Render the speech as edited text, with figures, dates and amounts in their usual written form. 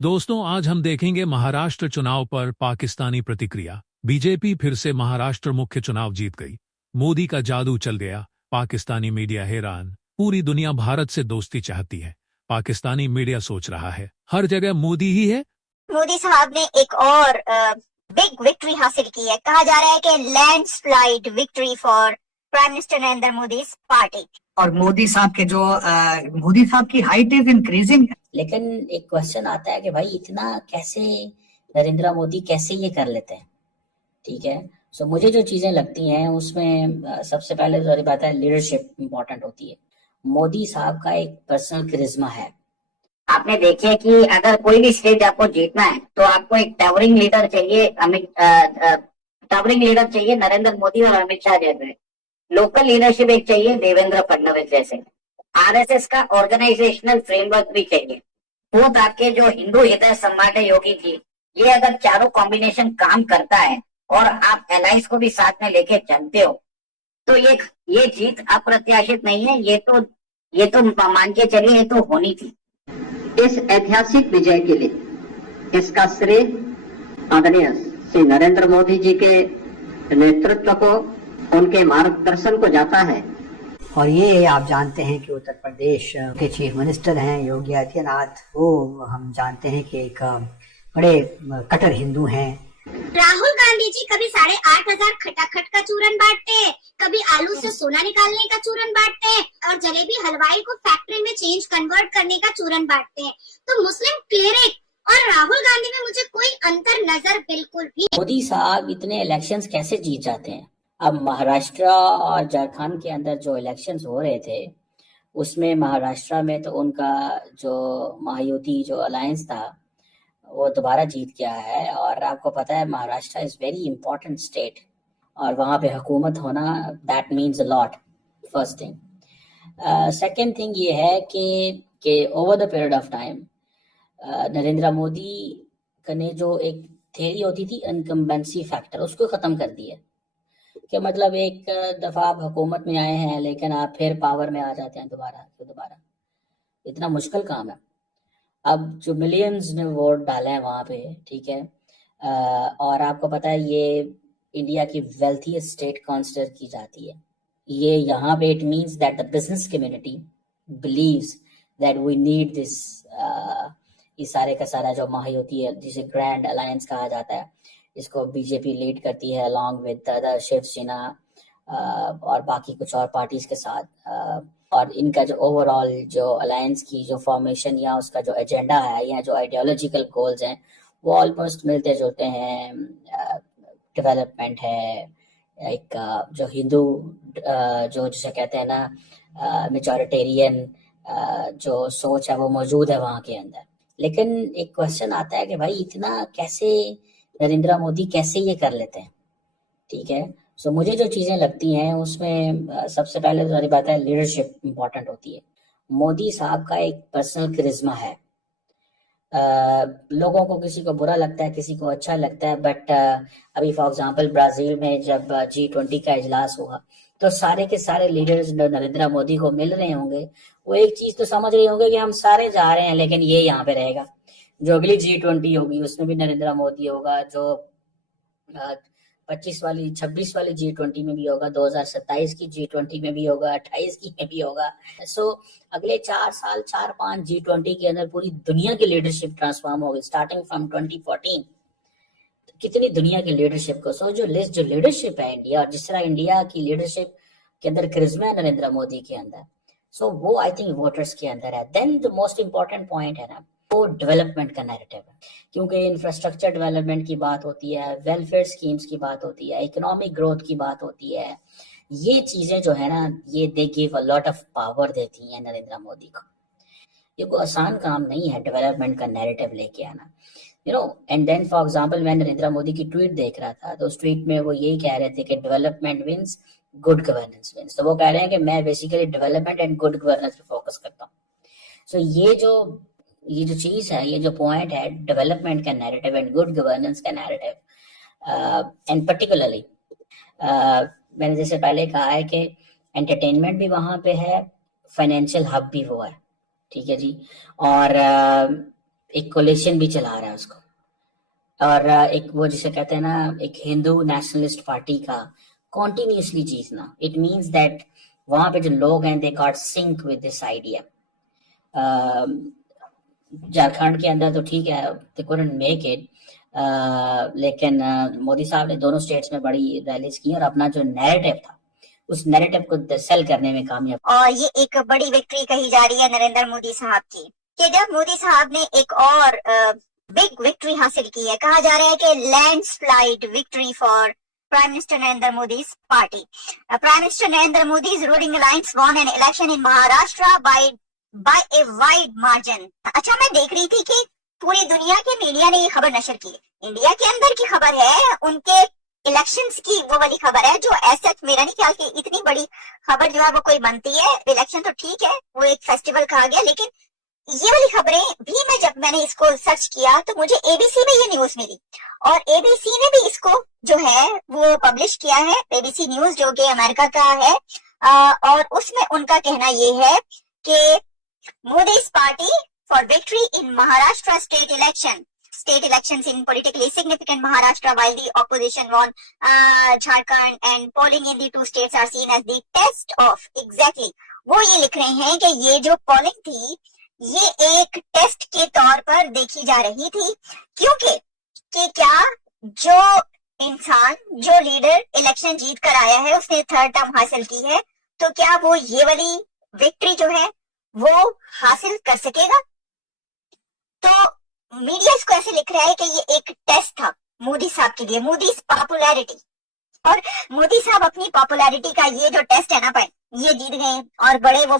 दोस्तों, आज हम देखेंगे महाराष्ट्र चुनाव पर पाकिस्तानी प्रतिक्रिया। बीजेपी फिर से महाराष्ट्र मुख्य चुनाव जीत गई। मोदी का जादू चल गया। पाकिस्तानी मीडिया हैरान। पूरी दुनिया भारत से दोस्ती चाहती है। पाकिस्तानी मीडिया सोच रहा है हर जगह मोदी ही है। मोदी साहब ने एक और बिग विक्ट्री हासिल की है। कहा जा रहा है कि landslide victory for prime minister Narendra Modi party. और मोदी साहब के जो मोदी साहब की हाइट इज इंक्रीजिंग। लेकिन एक क्वेश्चन आता है कि भाई इतना कैसे नरेंद्र मोदी कैसे ये कर लेते हैं। ठीक है, सो मुझे जो चीजें लगती हैं उसमें सबसे पहले सारी बात है, लीडरशिप इंपॉर्टेंट होती है। मोदी साहब का एक पर्सनल करिश्मा है। आपने देखिए कि अगर कोई भी स्टेज आपको जीतना है तो आपको एक टावरिंग लीडर चाहिए। टावरिंग लीडर चाहिए नरेंद्र मोदी और अमित शाह जैसे। लोकल लीडरशिप एक चाहिए देवेंद्र फडणवीस जैसे। आरएसएस का ऑर्गेनाइजेशनल फ्रेमवर्क भी चाहिए। खुद आपके जो हिंदू हृदय सम्राट है योगी जी, ये अगर चारों कॉम्बिनेशन काम करता है और आप एलाइंस को भी साथ में लेके चलते हो तो ये जीत अप्रत्याशित नहीं है। ये तो मान के चलिए ये तो होनी थी। इस ऐतिहासिक विजय के लिए इसका श्रेय आदरणीय श्री नरेंद्र मोदी जी के नेतृत्व को, उनके मार्गदर्शन को जाता है। और ये आप जानते हैं कि उत्तर प्रदेश के चीफ मिनिस्टर हैं योगी आदित्यनाथ। वो हम जानते हैं कि एक बड़े कट्टर हिंदू हैं। राहुल गांधी जी कभी 8,500 खटाखट का चूरन बांटते हैं, कभी आलू से सोना निकालने का चूरन बांटते हैं और जलेबी हलवाई को फैक्ट्री में चेंज कन्वर्ट करने का चूरन बांटते हैं। तो मुस्लिम क्लेरिक और राहुल गांधी में मुझे कोई अंतर नजर बिल्कुल भी। मोदी साहब इतने इलेक्शंस कैसे जीत जाते हैं? अब महाराष्ट्र और झारखंड के अंदर जो इलेक्शंस हो रहे थे उसमें महाराष्ट्र में तो उनका जो महायुति जो अलायंस था वो दोबारा जीत गया है। और आपको पता है Maharashtra is very important state और वहाँ पे हुकूमत होना that means a lot, first thing. Second thing ये है कि over the period of time Narendra Modi ने जो एक थ्योरी होती थी इनकम्बेंसी फैक्टर, उसको ख़त्म कर दिया। कि मतलब एक दफ़ा आप हुकूमत में आए हैं लेकिन आप फिर पावर में आ जाते हैं दोबारा। इतना मुश्किल काम है। अब जो मिलियंस ने वोट डाले हैं वहाँ पे, ठीक है, और आपको पता है ये इंडिया की वेल्थीएस्ट स्टेट कंसिडर की जाती है। ये यहाँ पे it means that the business community believes that we need this. ये सारे का सारा जो महायुति है जिसे ग्रैंड अलायंस कहा जाता है, इसको बीजेपी लीड करती है अलॉन्ग विद द शिवसेना और बाकी कुछ और पार्टीज के साथ। और इनका जो ओवरऑल जो अलायंस की जो फॉर्मेशन या उसका जो एजेंडा है या जो आइडियोलॉजिकल गोल्स हैं वो ऑलमोस्ट मिलते जुलते हैं। डेवलपमेंट है, एक जो हिंदू जो जिसे कहते हैं ना मेजॉरिटेरियन जो सोच है वो मौजूद है वहाँ के अंदर। लेकिन एक क्वेश्चन आता है कि भाई इतना कैसे नरेंद्र मोदी कैसे ये कर लेते हैं। ठीक है, सो मुझे जो चीज़ें लगती हैं उसमें सबसे पहले सारी बात है, लीडरशिप इंपॉर्टेंट होती है। मोदी साहब का एक पर्सनल करिश्मा है। लोगों को किसी को बुरा लगता है, किसी को अच्छा लगता है, बट अभी फॉर एग्जांपल ब्राज़ील में जब G20 का इजलास हुआ तो सारे के सारे लीडर्स नरेंद्र मोदी को मिल रहे होंगे, वो एक चीज़ तो समझ रहे होंगे कि हम सारे जा रहे हैं लेकिन ये यहाँ पे रहेगा। जो अगली G20 होगी उसमें भी नरेंद्र मोदी होगा, जो 26 वाली 26 वाली G20 में भी होगा, 2027 की G20 में भी होगा, 28 की में भी होगा। सो अगले 4 साल 4-5 G20 के अंदर पूरी दुनिया की लीडरशिप ट्रांसफॉर्म होगी स्टार्टिंग फ्रॉम 2014। कितनी दुनिया की लीडरशिप को, सो जो लीडरशिप है इंडिया, और जिस तरह इंडिया की लीडरशिप के अंदर करिश्मा है नरेंद्र मोदी के अंदर, सो वो आई थिंक वोटर्स के अंदर है। Then the most important point है ना वो डेवलपमेंट का नैरेटिव है, क्योंकि इंफ्रास्ट्रक्चर डेवलपमेंट की बात होती है, वेलफेयर स्कीम्स की बात होती है, इकोनॉमिक ग्रोथ की बात होती है। ये चीजें जो है ना ये they give a lot of power देती हैं नरेंद्र मोदी को। ये कोई आसान काम नहीं है डेवलपमेंट का नैरेटिव लेके आना, you know. And then for example मैं नरेंद्र मोदी की ट्वीट देख रहा था तो उस ट्वीट में वो यही कह रहे थे कि development wins, good governance wins. तो वो कह रहे हैं कि मैं basically development and good governance पे फोकस करता हूँ। सो ये जो चीज है, ये जो पॉइंट है डेवलपमेंट का नैरेटिव एंड गुड गवर्नेंस का नैरेटिव, एंड पर्टिकुलरली मैंने जैसे पहले कहा है कि एंटरटेनमेंट भी वहां पे है, फाइनेंशियल हब भी वो है, ठीक है जी। और एक कोलिशन भी चला रहा है उसको, और एक वो जिसे कहते हैं ना, एक हिंदू नेशनलिस्ट पार्टी का कॉन्टिन्यूसली जीतना, इट मीन्स दैट वहां पे जो लोग हैं they got sync with this idea. Jharkhand के अंदर तो ठीक है, दे कुडंट मेक इट, लेकिन मोदी साहब ने दोनों स्टेट्स में बड़ी रैलीज की और अपना जो नैरेटिव था उस नैरेटिव को सेल करने में कामयाब। और ये एक बड़ी विक्ट्री कही जा रही है नरेंद्र मोदी साहब की, कि जब मोदी साहब ने एक और बिग विक्ट्री हासिल की है। कहा जा रहा है कि landslide victory for Prime Minister Narendra Modi's party. Prime Minister Narendra Modi's ruling alliance won an election in Maharashtra by a wide margin. अच्छा, मैं देख रही थी कि पूरी दुनिया के मीडिया ने ये खबर नशर की। इंडिया के अंदर की खबर है, उनके इलेक्शंस की वो वाली खबर है, जो ऐसा मेरा नहीं ख्याल कि इतनी बड़ी खबर जो है वो कोई बनती है। इलेक्शन तो ठीक है, वो एक फेस्टिवल कहा गया, लेकिन ये वाली खबरें भी मैंने इसको सर्च किया तो मुझे एबीसी में ये न्यूज मिली, और एबीसी ने भी इसको जो है वो पब्लिश किया है। एबीसी न्यूज जो कि अमेरिका का है, और उसमें उनका कहना ये है कि मोदी's party for victory in Maharashtra state elections in politically significant Maharashtra, while the opposition won Jharkhand, and polling in the two states are seen as the test of exactly। वो ये लिख रहे हैं कि ये जो पोलिंग थी ये एक टेस्ट के तौर पर देखी जा रही थी, क्योंकि कि क्या जो इंसान, जो लीडर इलेक्शन जीत कर आया है, उसने थर्ड टर्म हासिल की है, तो क्या वो ये वाली विक्ट्री जो है वो हासिल कर सकेगा। तो मीडिया इसको ऐसे लिख रहा है कि ये एक टेस्ट था मोदी साहब के लिए, मोदी पॉपुलैरिटी, और मोदी साहब अपनी पॉपुलैरिटी का ये जो टेस्ट है ना भाई, ये जीत गए और बड़े वो